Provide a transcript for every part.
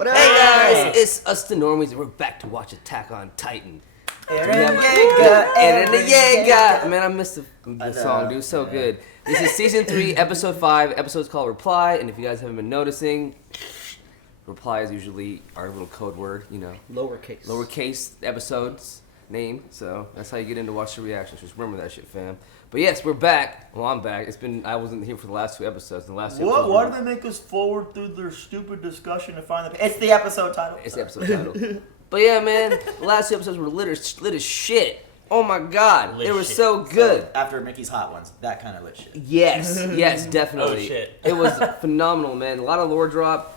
What up? Hey guys, it's us the Normies, and we're back to watch Attack on Titan. Eren Yeager. Man, I missed the song, dude. So good. This is season 3, episode 5. Episode's called Reply, and if you guys haven't been noticing, Reply is usually our little code word, you know. Lowercase episodes name. So that's how you get in to watch the reactions. Just remember that shit, fam. But yes, we're back. Well, I'm back. I wasn't here for the last 2 episodes. The last 2 episodes. Why do they make us forward through their stupid discussion to find the? It's the episode title. It's the episode title. But yeah, man, the last 2 episodes were lit as shit. Oh my god, they were so good. After Mickey's Hot Ones, that kind of lit shit. Yes, definitely. Oh shit. It was phenomenal, man. A lot of lore drop.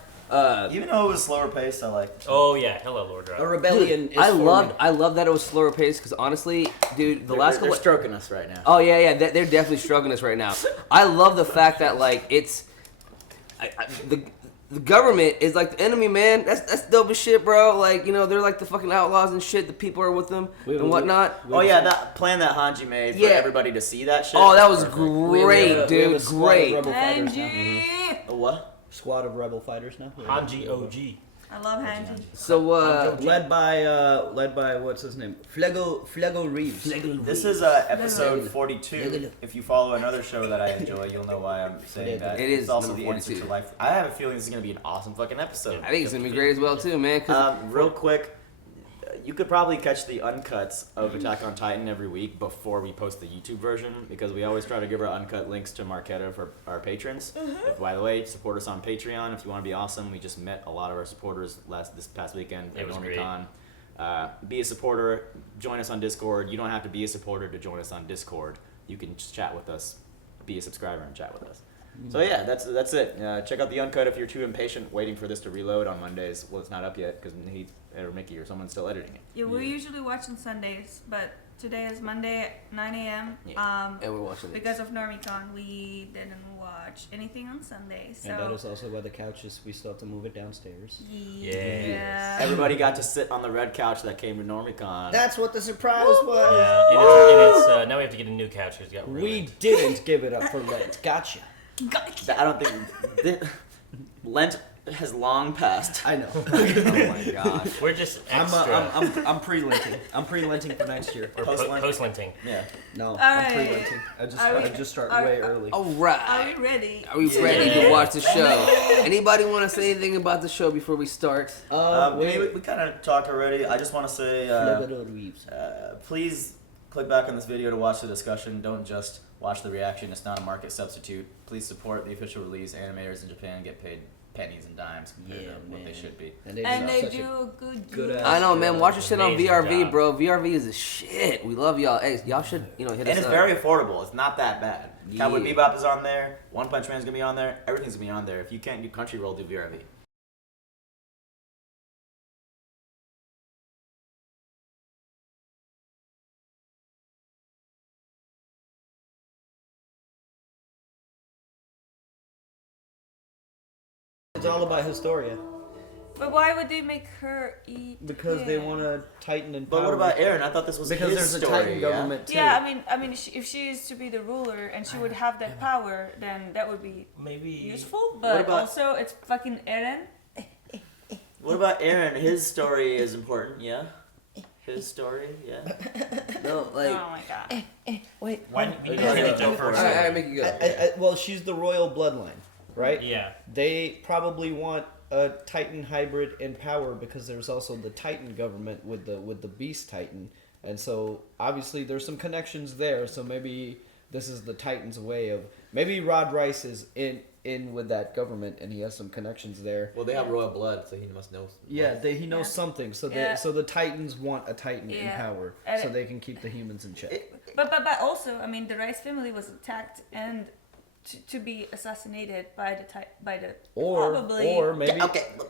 Even though it was slower paced, I liked it. Oh yeah, hello Lord A Drive. rebellion is I forming. love that it was slower paced because honestly, dude, They're stroking us right now. Oh yeah, they're definitely struggling us right now. I love the fact that like it's the government is like the enemy, man. That's dope as shit, bro. Like, you know, they're like the fucking outlaws and shit. The people are with them and whatnot. Oh yeah, that plan that Hanji made for everybody to see that shit. Oh, that was perfect. great, dude. Great. A what? Squad of rebel fighters now. Hanji OG. I love Hanji. So led by what's his name? Flego Reeves. This is episode 42. If you follow another show that I enjoy, you'll know why I'm saying that. It is It's also number the 42. answer to life. I have a feeling this is gonna be an awesome fucking episode. I think it's gonna be great as well too, man. 'Cause Real quick, you could probably catch the uncuts of Attack on Titan every week before we post the YouTube version because we always try to give our uncut links to Marquetta for our patrons. If, by the way, support us on Patreon if you want to be awesome. We just met a lot of our supporters this past weekend It at was NormieCon. Be a supporter. Join us on Discord. You don't have to be a supporter to join us on Discord. You can just chat with us. Be a subscriber and chat with us. So yeah, that's it. Check out the uncut if you're too impatient waiting for this to reload on Mondays. Well, it's not up yet because he or Mickey or someone's still editing it. Yeah, we usually watch on Sundays, but today is Monday at 9 a.m. and we're watching this. Because of NormieCon, we didn't watch anything on Sunday. So And that is also why the couches, we still have to move it downstairs. yeah. Everybody got to sit on the red couch that came to NormieCon. That's what the surprise was. Yeah, and it's now we have to get a new couch because it got We ruined. didn't give it up for Lent. Gotcha. I don't think Lent has long passed. I know. Oh my gosh. We're just extra. I'm pre-lenting. I'm pre-lenting for next year. or post-lenting. Yeah. No, I'm Alright. pre-lenting. I just start way early. All Are right. we ready? Are we ready to watch the show? Anybody want to say anything about the show before we start? We kind of talked already. I just want to say, Flego Reeves. please click back on this video to watch the discussion. Don't just watch the reaction. It's not a market substitute. Please support the official release. Animators in Japan get paid pennies and dimes compared to what they should be. And They such do a good job. I know, man. Watch your shit on Amazing VRV, job. bro. VRV is the shit. We love y'all. Hey, y'all should, hit us up. And it's very affordable. It's not that bad. Yeah. Cowboy Bebop is on there. One Punch Man's gonna be on there. Everything's gonna be on there. If you can't do Crunchyroll, do VRV. It's all about Historia. But why would they make her eat? Because they pig? want to tighten and But power. what about Eren? I thought this was Because his there's a story, Titan yeah? government too. Yeah, I mean, if she is to be the ruler and she would have that power, then that would be Maybe useful. But about- also, it's fucking Eren. What about Eren? His story is important, yeah? His story, yeah. No, Oh like. my god. Wait. Why we need to hear the joke first. All right, make it go. Well, she's the royal bloodline, right? Yeah. They probably want a Titan hybrid in power because there's also the Titan government with the Beast Titan, and so obviously there's some connections there. So maybe this is the Titan's way of maybe Rod Rice is in with that government and he has some connections there. Well, they have royal blood, so he must know. Yeah, he knows something. So so the Titans want a Titan in Yeah. power And so they can keep the humans in check. But also, I mean, the Rice family was attacked and to be assassinated by the probably. Or maybe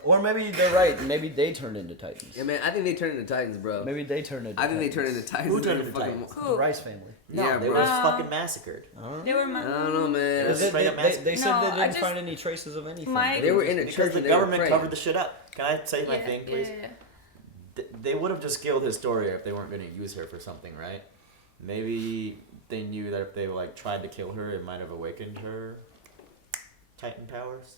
or maybe they're right. Maybe they turned into Titans. Yeah, man, I think they turned into Titans, bro. Maybe they turned into I think they Titans. turned into Titans. Who turned They're into fucking- Titans? The Rice family. No, Yeah, they bro. were fucking massacred. They were. I don't know, man. was They, straight up massacred. they said No, they I didn't just- find any traces of anything. My- They were in a Because church the and they were government praying. covered the shit up. Can I say my Yeah, thing, please? yeah. They would have just killed Historia if they weren't going to use her for something, right? Maybe they knew that if they tried to kill her, it might have awakened her Titan powers.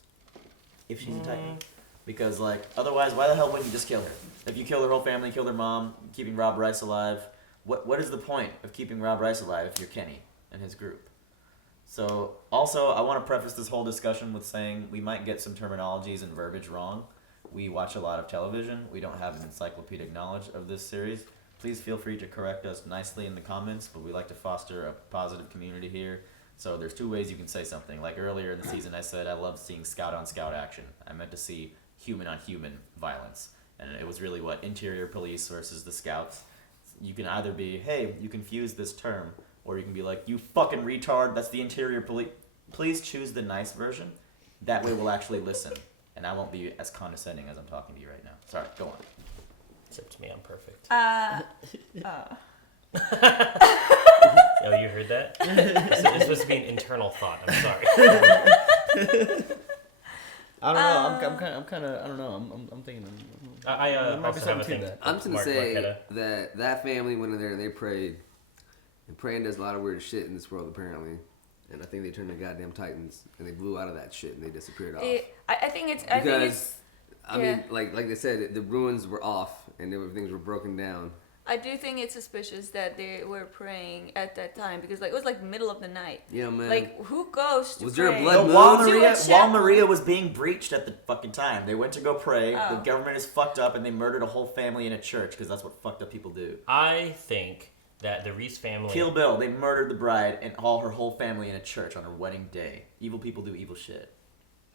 If she's a Titan. Because, like, otherwise, why the hell wouldn't you just kill her? If you kill her whole family, kill their mom, keeping Rob Rice alive, what is the point of keeping Rob Rice alive if you're Kenny and his group? So, also, I want to preface this whole discussion with saying we might get some terminologies and verbiage wrong. We watch a lot of television. We don't have an encyclopedic knowledge of this series. Please feel free to correct us nicely in the comments, but we like to foster a positive community here. So there's two ways you can say something. Like earlier in the season, I said I love seeing scout-on-scout action. I meant to see human-on-human violence. And it was really what? Interior police versus the scouts. You can either be, hey, you confused this term, or you can be like, you fucking retard, that's the interior police. Please choose the nice version. That way we'll actually listen. And I won't be as condescending as I'm talking to you right now. Sorry, go on. Except to me, I'm perfect. Yo, you heard that? It's supposed to be an internal thought. I'm sorry. I don't know. I'm kind of. I don't know. I'm thinking. I there might be also have a something to thing. that. I'm just gonna say Marquetta. that family went in there and they prayed. And praying does a lot of weird shit in this world, apparently. And I think they turned the goddamn Titans and they blew out of that shit and they disappeared off. I think it's. I mean, like they said, the ruins were off and things were broken down. I do think it's suspicious that they were praying at that time because it was like middle of the night. Yeah, man. Like who goes to Was pray? there a blood moon? While Maria was being breached at the fucking time, they went to go pray. Oh. The government is fucked up, and they murdered a whole family in a church because that's what fucked up people do. I think that the Reese family. Kill Bill. They murdered the bride and her whole family in a church on her wedding day. Evil people do evil shit.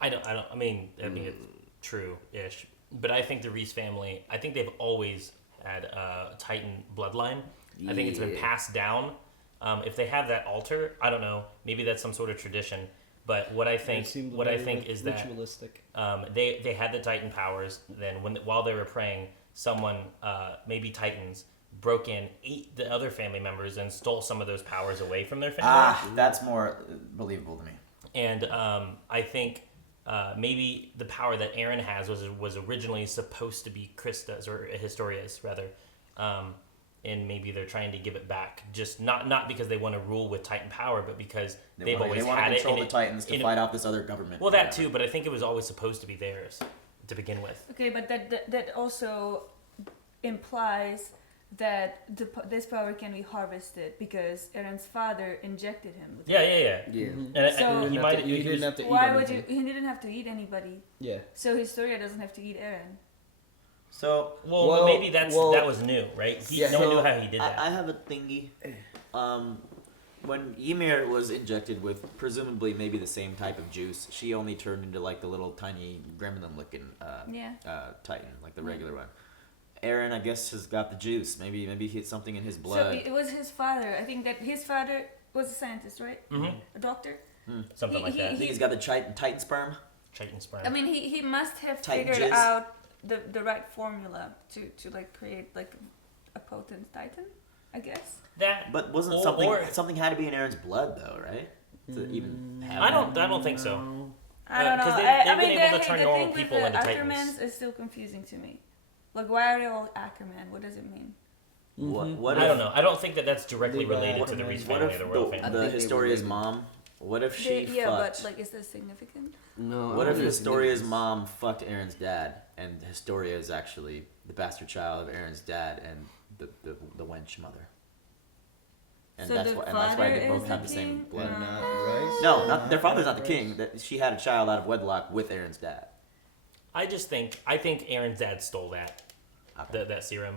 I mean, it's true-ish, but I think the Reese family. I think they've always had a Titan bloodline. I think it's been passed down. If they have that altar, I don't know. Maybe that's some sort of tradition. But what I think is that ritualistic. They had the Titan powers. Then while they were praying, someone, maybe Titans, broke in, ate the other family members, and stole some of those powers away from their family. That's more believable to me. And I think maybe the power that Aaron has was originally supposed to be Krista's or Historia's rather, and maybe they're trying to give it back. Just not because they want to rule with Titan power, but because they want to control the Titans to fight off this other government. Well, that too, but I think it was always supposed to be theirs to begin with. Okay, but that also implies that this power can be harvested because Aaron's father injected him with it. Yeah. And So- He didn't have to eat Why would you? anything. He didn't have to eat anybody. Yeah. So Historia doesn't have to eat Aaron. So but maybe that was new, right? No one knew how he did that. I have a thingy. When Ymir was injected with presumably maybe the same type of juice, she only turned into like the little tiny gremlin-looking Titan, like the regular one. Aaron, I guess, has got the juice. Maybe he had something in his blood. So it was his father. I think that his father was a scientist, right? Mm-hmm. A doctor. Something like that. I think he's got the Titan sperm. Titan sperm. I mean, he must have Titan figured jizz. out the right formula to like create like a potent Titan, I guess. But wasn't something had to be in Aaron's blood though, right? To even have I don't think so. I don't know. 'cause they've I been mean, able to turn the normal thing people with into the Titans. Ackermans is still confusing to me. Like, why are they all Ackerman? What does it mean? What I if, don't know. I don't think that's directly Levi related to the Ackerman. Reese What family if or the royal family. the think they Historia's were mom? What if she Yeah, fucked? but like, is this significant? No. What if I don't Historia's think mom fucked Aaron's dad, and Historia is actually the bastard child of Aaron's dad and the wench mother? And So that's the why father they both is have the the same king? blood. Not Rice. No, their father's not the king. That she had a child out of wedlock with Aaron's dad. I think Aaron's dad stole that. Okay. That serum.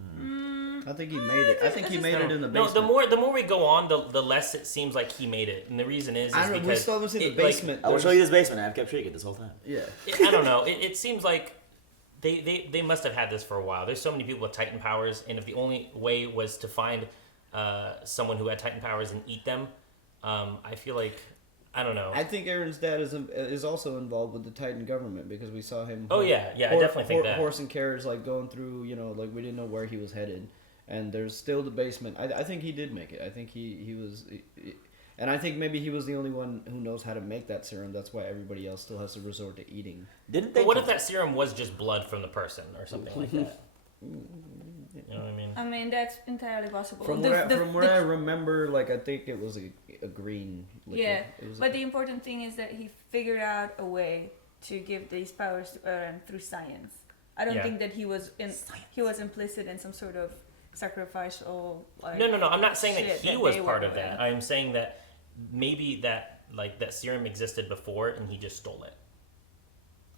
I think he made it. I think he made it in the No, basement. the more we go on, the less it seems like he made it, and the reason is I don't know. We because still haven't seen the it, basement. I will show you this basement. I've kept treating it this whole time. Yeah. I don't know. It seems like they must have had this for a while. There's so many people with Titan powers, and if the only way was to find someone who had Titan powers and eat them, I feel like I don't know. I think Aaron's dad is also involved with the Titan government because we saw him. Oh yeah, I definitely think that. Horse and carriage, like going through, like we didn't know where he was headed, and there's still the basement. I think he did make it. I think he was, and I think maybe he was the only one who knows how to make that serum. That's why everybody else still has to resort to eating. Didn't they? But what if that serum was just blood from the person or something like that? You know what I mean? I mean, that's entirely possible. From what I remember, like I think it was a green liquid. Yeah, It was but the important thing is that he figured out a way to give these powers to Eren through science. I don't think that he was implicit in some sort of sacrificial. Like, No. I'm not saying that he was they were part of doing. that. I'm saying that maybe that serum existed before and he just stole it.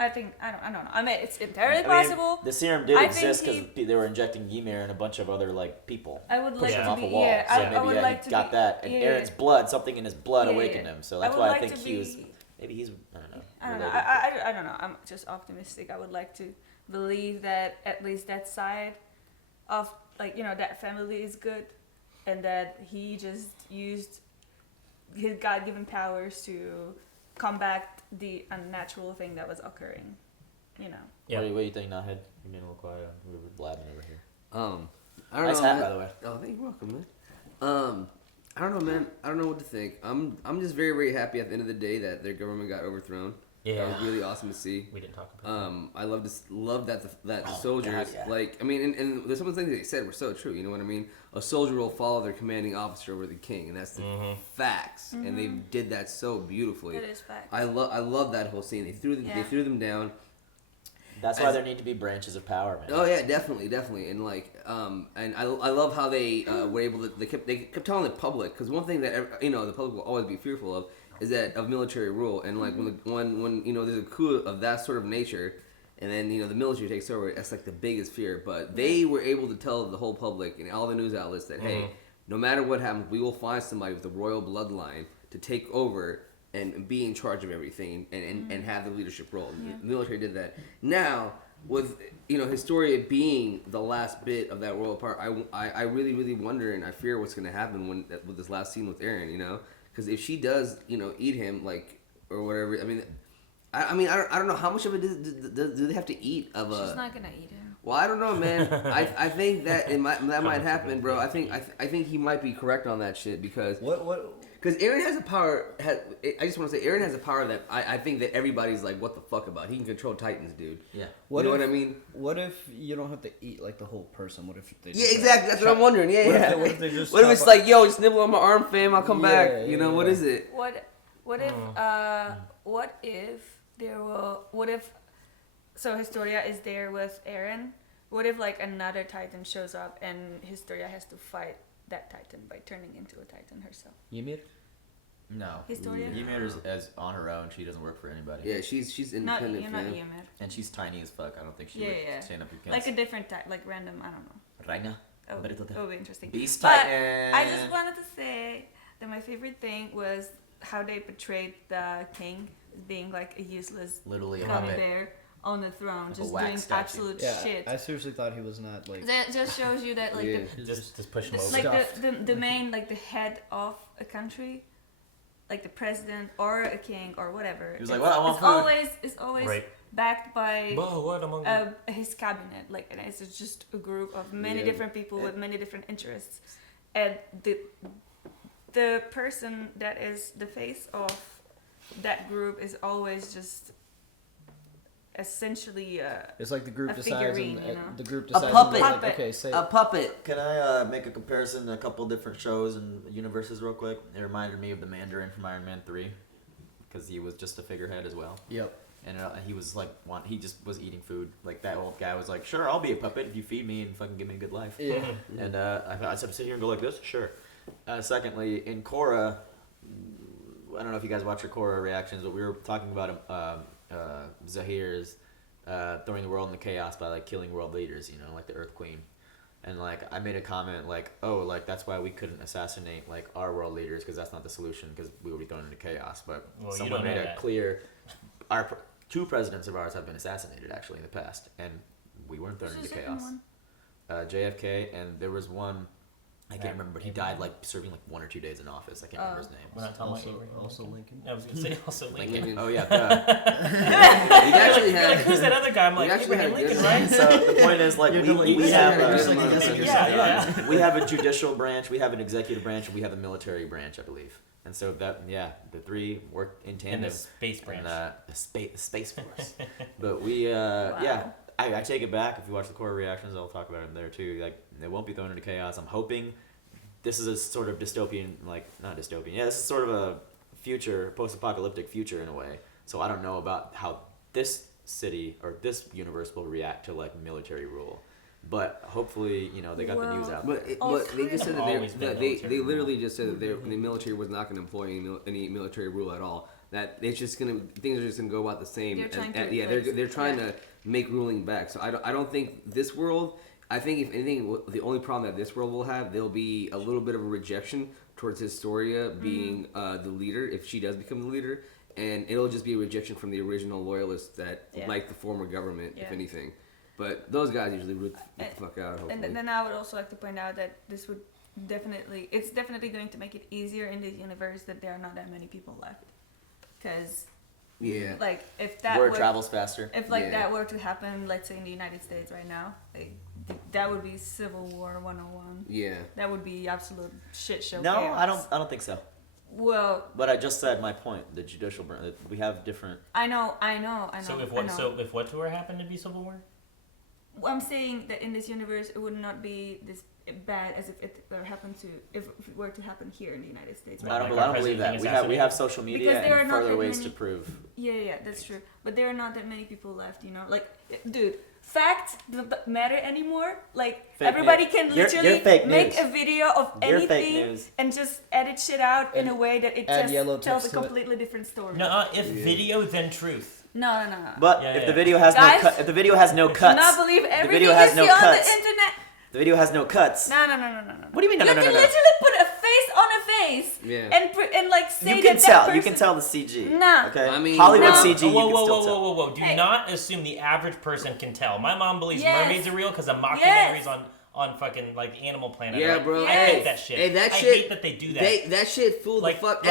I don't know. I mean, it's entirely possible. The serum did I exist think because they were injecting Ymir and a bunch of other like people. I would like Pushing him to off be. a wall. Yeah, So I maybe would like to got be, that, and Aaron's blood, something in his blood awakened him. So that's would why I like think to he was. be- Maybe he's. I don't know. I don't know. related. I don't know. I'm just optimistic. I would like to believe that at least that side of that family is good, and that he just used his God-given powers to combat the unnatural thing that was occurring. Yeah. What do you think, Nahid? You're being a little quiet. We were blabbing over here. I don't Nice know. hat, man. by the way. Oh, thank you, welcome, man. I don't know, man. I don't know what to think. I'm just very, very happy at the end of the day that their government got overthrown. Yeah. That was really awesome to see. We didn't talk about that. I love that the soldiers, God, yeah. like, I mean, and there's some of the things that they said were so true, you know what I mean? A soldier will follow their commanding officer over the king, and that's the facts, and they did that so beautifully. That is fact. I love that whole scene. They threw them down. That's why there need to be branches of power, man. Oh yeah, definitely, and like, and I love how they were able to. They kept telling the public, because one thing that the public will always be fearful of is that of military rule, and like when there's a coup of that sort of nature, and then the military takes over, that's like the biggest fear. But they were able to tell the whole public and all the news outlets that hey, no matter what happens, we will find somebody with the royal bloodline to take over and be in charge of everything and have the leadership role. Yeah. The military did that. Now, with Historia being the last bit of that royal part, I really, really wonder and I fear what's going to happen with this last scene with Eren, because if she does, eat him, like, or whatever, I don't know how much of it do they have to eat of a... She's not gonna eat him. Well, I don't know, man. I think that that might happen, bro. I think he might be correct on that shit because... What? Because Eren has a power. I just want to say, Eren has a power that I think that everybody's like, "What the fuck about?" He can control Titans, dude. Yeah. What I mean? What if you don't have to eat like the whole person? What if they? Yeah, exactly. That's what I'm wondering. Yeah, yeah. What if they just? What if it's like, yo, just nibble on my arm, fam? I'll come back. What is it? What if so Historia is there with Eren? What if like another Titan shows up and Historia has to fight that Titan by turning into a Titan herself? Ymir? No. Historia? Ymir is as on her own. She doesn't work for anybody. Yeah, she's Not independent, not fam. Ymir. And she's tiny as fuck. I don't think she Yeah, would yeah. stand up against. Like a different type, like random. I don't know. Raina. That would be interesting. Beast But Titan. I just wanted to say that my favorite thing was how they portrayed the king as being like a useless Literally a gummy puppet. bear on the throne, Like a just wax doing statue. absolute Yeah, shit. I seriously thought he was not like. That just shows you that like Yeah. Just push him the, over. like Stuffed. the main like the head of a country, like the president or a king or whatever. He was like, "Well, I want food." It's always Right. backed by Whoa, what? I'm hungry. his cabinet, like, and it's just a group of many Yeah. different people with many different interests, and the person that is the face of that group is always just essentially It's like the group a decides, figurine, and you know? the group A decides. puppet. Like, Puppet. okay, say A puppet. Can I make a comparison to a couple different shows and universes real quick? It reminded me of the Mandarin from Iron Man 3 because he was just a figurehead as well. Yep. And he was like, he just was eating food. Like that old guy was like, "Sure, I'll be a puppet if you feed me and fucking give me a good life." Yeah. And I said, "Sit here and go like this." Sure. Secondly, in Korra, I don't know if you guys watch your Korra reactions, but we were talking about Zahir's throwing the world into chaos by like killing world leaders, like the Earth Queen. And like I made a comment like, "Oh, like that's why we couldn't assassinate like our world leaders because that's not the solution because we would be thrown into chaos." But Well, you someone don't made know it that. clear. Two presidents of ours have been assassinated actually in the past, and we weren't thrown Who's into the second chaos. one? JFK, and there was one. I can't remember, but he died like serving like 1 or 2 days in office. I can't remember his We're name. not talking about Also Lincoln. I was gonna say also Lincoln. Lincoln. Oh yeah. duh. We actually You're like, had. who's that other guy? I'm like, We actually Abraham had Lincoln, good- right? So the point is like we have Yeah. we have a judicial branch, we have an executive branch, and we have a military branch, I believe. And so the three work in In tandem. the space branch. The space force. But we I take it back. If you watch the core reactions, I'll talk about it there too. Like it won't be thrown into chaos. I'm hoping this is a sort of dystopian, like not dystopian. Yeah, this is sort of a future, post-apocalyptic future in a way. So I don't know about how this city or this universe will react to like military rule. But hopefully, they got the news out there. But they just said that Always been they military literally just said that the military was not going to employ any military rule at all. That it's just things are just gonna go about the same. They're trying to they're trying to make ruling back. So I don't think this world. I think if anything, the only problem that this world will have, there'll be a little bit of a rejection towards Historia being the leader if she does become the leader, and it'll just be a rejection from the original loyalists that like the former government, if anything. But those guys usually root the fuck out. Hopefully. And then I would also like to point out that this would it's definitely going to make it easier in this universe that there are not that many people left. Because, like, if that word travels faster. If that were to happen, let's say in the United States right now, that would be Civil War 101. Yeah. That would be absolute shit show. No, chaos. I don't think so. Well, but I just said my point. The judicial branch. We have different. I know. So if what were happen to be Civil War? Well, I'm saying that in this universe, it would not be this bad as if it were to happen here in the United States. Right? I don't believe that. We have social media and further ways to prove. Yeah, that's true. But there are not that many people left. Like, dude. Facts don't matter anymore. Like, fake everybody news. Can literally make a video of anything and just edit shit out in a way that it just tells a completely different story. No, if video, then truth. No. But if the video has if the video has no cuts, not believe everything the video has no cuts. On the internet. The video has no cuts. No. What do you mean no? You can literally put a face on a face and like say that person. You can tell the CG. Nah. Okay. I mean, Hollywood CG. Whoa. Do not assume the average person can tell. My mom believes mermaids are real because of mockumentaries on fucking like Animal Planet. Yeah, right? bro. I hate that shit. Hey, I hate that they do that. That shit fooled the fuck.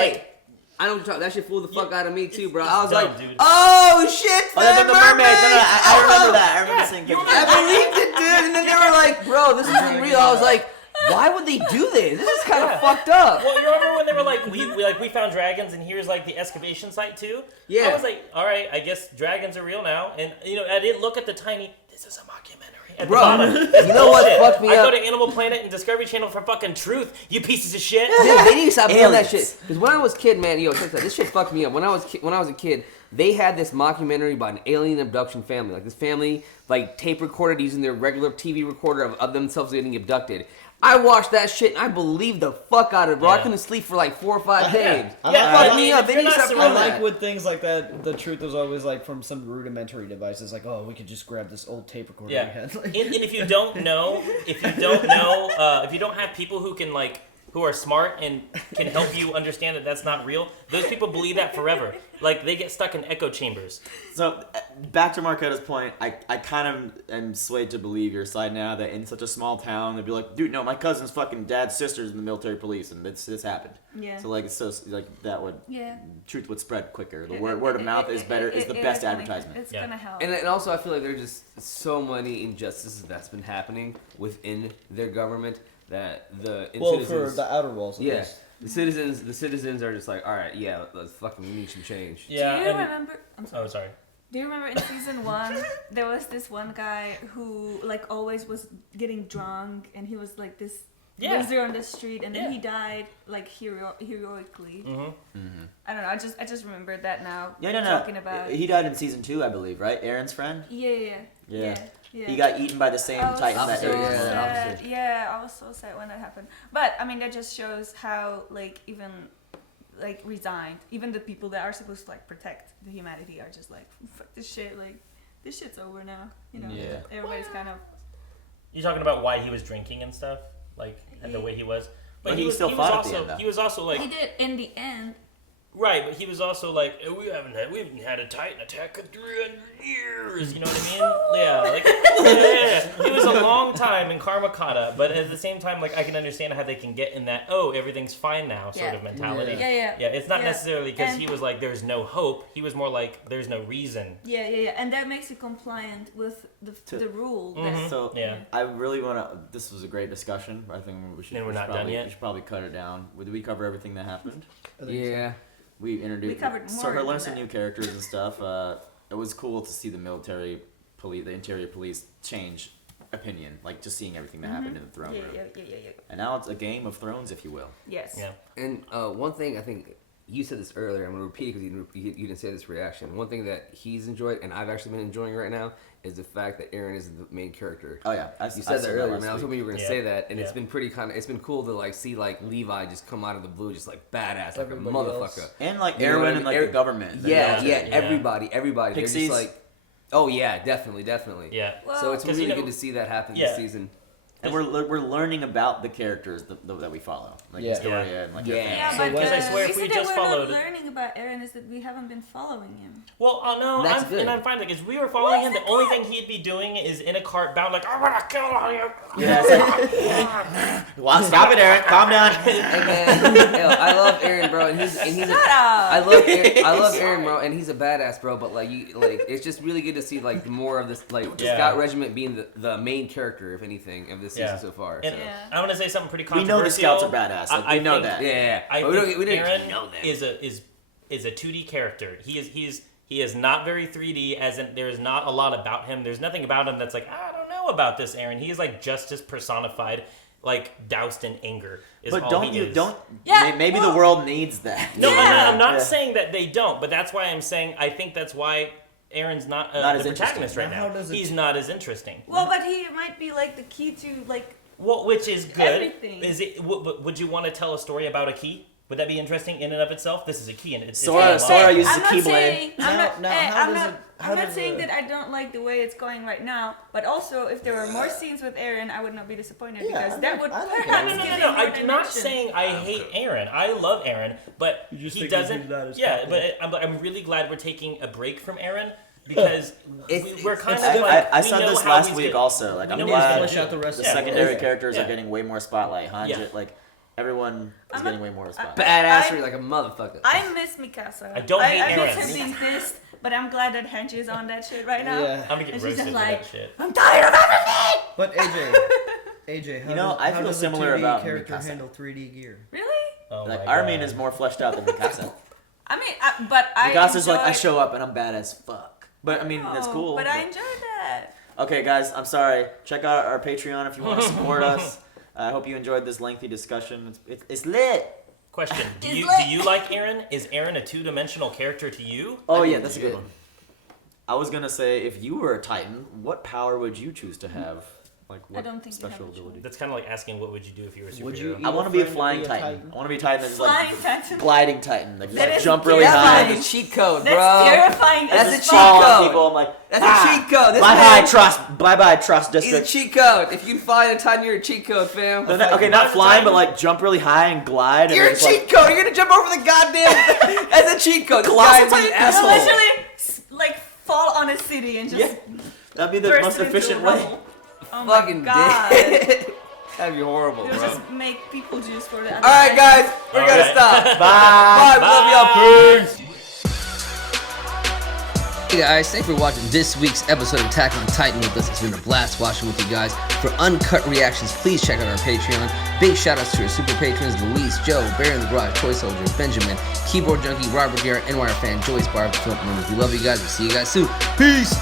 I don't talk. That shit fooled the fuck out of me too, bro. It's I was dumb, like, dude. "Oh shit, the mermaids!" No, I remember that. I remember seeing pictures. I believed it, dude. And then they were like, "Bro, this isn't real." I was like, "Why would they do this? This is kind of fucked up." Well, you remember when they were like, we found dragons, and here's like the excavation site too. Yeah. I was like, all right, I guess dragons are real now, and I didn't look at the tiny. This is a mockumentary. At bro, the bottom. you know what fucked me up? I go to Animal Planet and Discovery Channel for fucking truth. You pieces of shit. Dude, they need to stop doing that shit. Because when I was a kid, man, check this out. This shit fucked me up. When I was a kid, they had this mockumentary about an alien abduction family. Like this family, like tape recorded using their regular TV recorder of themselves getting abducted. I watched that shit and I believed the fuck out of it, bro. I couldn't sleep for like 4 or 5 days. Fuck me up. They need to stop doing I that. like with things like that, the truth is always like from some rudimentary devices, like, oh, we could just grab this old tape recorder we had. And if you don't know, if you don't have people who can like, who are smart and can help you understand that that's not real, those people believe that forever. Like, they get stuck in echo chambers. So, back to Marquetta's point, I kind of am swayed to believe your side now that in such a small town, they'd be like, dude, no, my cousin's fucking dad's sister's in the military police, and this happened. Yeah. So, like, that would, truth would spread quicker. The word of mouth is the best advertisement. It's gonna help. And also, I feel like there's just so many injustices that's been happening within their government that citizens, for the outer walls. The citizens are just like, all right, let's fucking need some change. Yeah. Do you remember? I'm sorry. Oh, sorry. Do you remember in season 1 there was this one guy who like always was getting drunk and he was like this loser on the street and then he died like heroically. I don't know. I just remembered that now. Talking about he died in season 2, I believe, right? Aaron's friend. Yeah. He got eaten by the same titan that Aaron officer. I was so sad when that happened. But I mean, that just shows how like even like resigned. Even the people that are supposed to like protect the humanity are just like, fuck this shit. Like this shit's over now. Yeah. Everybody's kind of. You talking about why he was drinking and stuff, like and the way he was. But he still fought at the end, though. He was also like. He did in the end. Right, but he was also like, we haven't had a Titan attack in 300 years. You know what I mean? It was a long time in Karmakata, but at the same time, like I can understand how they can get in that everything's fine now sort of mentality. Yeah. It's not necessarily because he was like, there's no hope. He was more like, there's no reason. Yeah, and that makes you compliant with the rule. So I really want to. This was a great discussion. I think we should. And we're not done yet. We should probably cut it down. Did we cover everything that happened? Yeah. We introduced. We covered more. So her learned some new characters and stuff. It was cool to see the interior police change opinion, like just seeing everything that happened in the throne room. Yeah. And now it's a Game of Thrones, if you will. Yes. Yeah. And one thing I think you said this earlier. I'm gonna repeat it because you didn't say this reaction. One thing that he's enjoyed and I've actually been enjoying right now is the fact that Eren is the main character. Oh yeah, you said that earlier, man. I was week. hoping you were gonna say that, and it's been pretty it's been cool to like see like Levi just come out of the blue, just like badass, like Everybody a motherfucker. else. And like You know what I Erwin mean? and like the government. Yeah, Yeah. everybody. Pixies. They're just like, oh yeah, definitely. Yeah. Well, So it's 'Cause, really you know, good to see that happen yeah. this season. And we're learning about the characters that we follow, like Yeah. Historia and like their Yeah. family. Yeah, So but what- Because I swear the if we reason that just we're followed- not learning about Eren is that we haven't been following him. Well, no, That's good. and I'm fine. Like, if we were following him, the only thing he'd be doing is in a cart bound, like, I'm gonna kill all you. Yeah, it's well, stop it, Eren. Calm down. Hey man, yo, I love Eren, bro, and he's Shut a, up! I love Eren, bro, and he's a badass, bro. But like, it's just really good to see like more of this, like Yeah. Scott Regiment being the main character, if anything, of this season Yeah. so far. And So. Yeah. I'm gonna say something pretty We controversial. know the scouts are badass. Like, we know think- that. Yeah, I but think we didn't Eren know that. is a 2D character. He is not very 3D. As in, there is not a lot about him. There's nothing about him that's like, I don't know about this Eren. He is like justice personified, like doused in anger. Is But all don't he you is. don't? Yeah, Maybe well- the world needs that. No, Yeah. I'm not Yeah. saying that they don't, but that's why I'm saying I think that's why Eren's not, Not as the protagonist interesting. right Now, now. how does it- He's not as interesting. Well, but he might be like the key to like. Well, which is good. Everything. Is it? Would you want to tell a story about a key? Would that be interesting in and of itself? This is a key, and it's Sora it's uses I'm a not keyblade. saying Now, how I'm does not. it- how I'm not does saying it- that I don't like the way it's going right now, but also if there were more scenes with Eren, I would not be disappointed Yeah, because I that like- would I like perhaps Eren. give No. it more I'm not dimension. saying I hate Eren. I love Eren, but You just he think doesn't. he's not as Yeah, popular. but I'm really glad we're taking a break from Eren because we're kind of I, like I we said know this how last he's week gonna- also. Like we I'm know We need to he's glad flesh out the rest the of it. secondary Yeah. characters Yeah. are getting way more spotlight. Hanji, Yeah. like everyone is I'm getting not- way more spotlight. Badassery like a motherfucker. I miss Mikasa. I don't hate I miss Eren. him being pissed, but I'm glad that Henji is on that shit right now. Yeah. I'm gonna get And she's roasted just for like, that shit. I'm tired of everything. But AJ, how You know, does, I how feel does similar a 2D about character Mikasa. handle 3D gear? Really? Oh Like my Armin God. is more fleshed out than Mikasa. I mean, I Mikasa's like I enjoy- show up and I'm bad as fuck. But I mean that's No, cool. But I enjoy that. Okay, guys, I'm sorry. Check out our Patreon if you want to support us. I hope you enjoyed this lengthy discussion. It's lit. Question: Do Is you like- do you like Eren? Is Eren a 2-dimensional character to you? Oh I yeah, think that's a it's good one. I was gonna say, if you were a Titan, what power would you choose to have? Like what don't think you have special a choice. ability? That's kind of like asking what would you do if you were a superhero. Would you I want to be a friend to flying be a Titan. Titan? I want to be a Titan that's Flying like Titan. gliding Titan, like That just is jump really terrifying. high. That's a cheat code, bro. That's terrifying. That's as a fuck. cheat Fall on code. people. I'm like, That's ah, a cheat code. This bye man- bye trust. Bye bye trust He's a district. cheat code. If you find a Titan, you're a cheat code, fam. No, okay, not flying, but like jump really high and glide. And You're a it's like, cheat code. You're gonna jump over the goddamn. That's a cheat code. This Colossal guy's an Titan. You asshole. literally like fall on a city and just yeah, that'd be the burst most into efficient a way. rubble. Oh Fucking my god. dick. That'd be horrible, It'll bro. just make people juice for the other All right, side. guys, we're All gonna right. stop. Bye. Bye. We love y'all. Peace. Hey guys, thanks for watching this week's episode of Attack on Titan with us. It's been a blast watching with you guys. For uncut reactions, please check out our Patreon. Big shout outs to our super patrons: Luis, Joe, Barry in the Garage, Toy Soldier, Benjamin, Keyboard Junkie, Robert Garrett, NYR fan, Joyce Barber, Philip Numbers. We love you guys. We'll see you guys soon. Peace.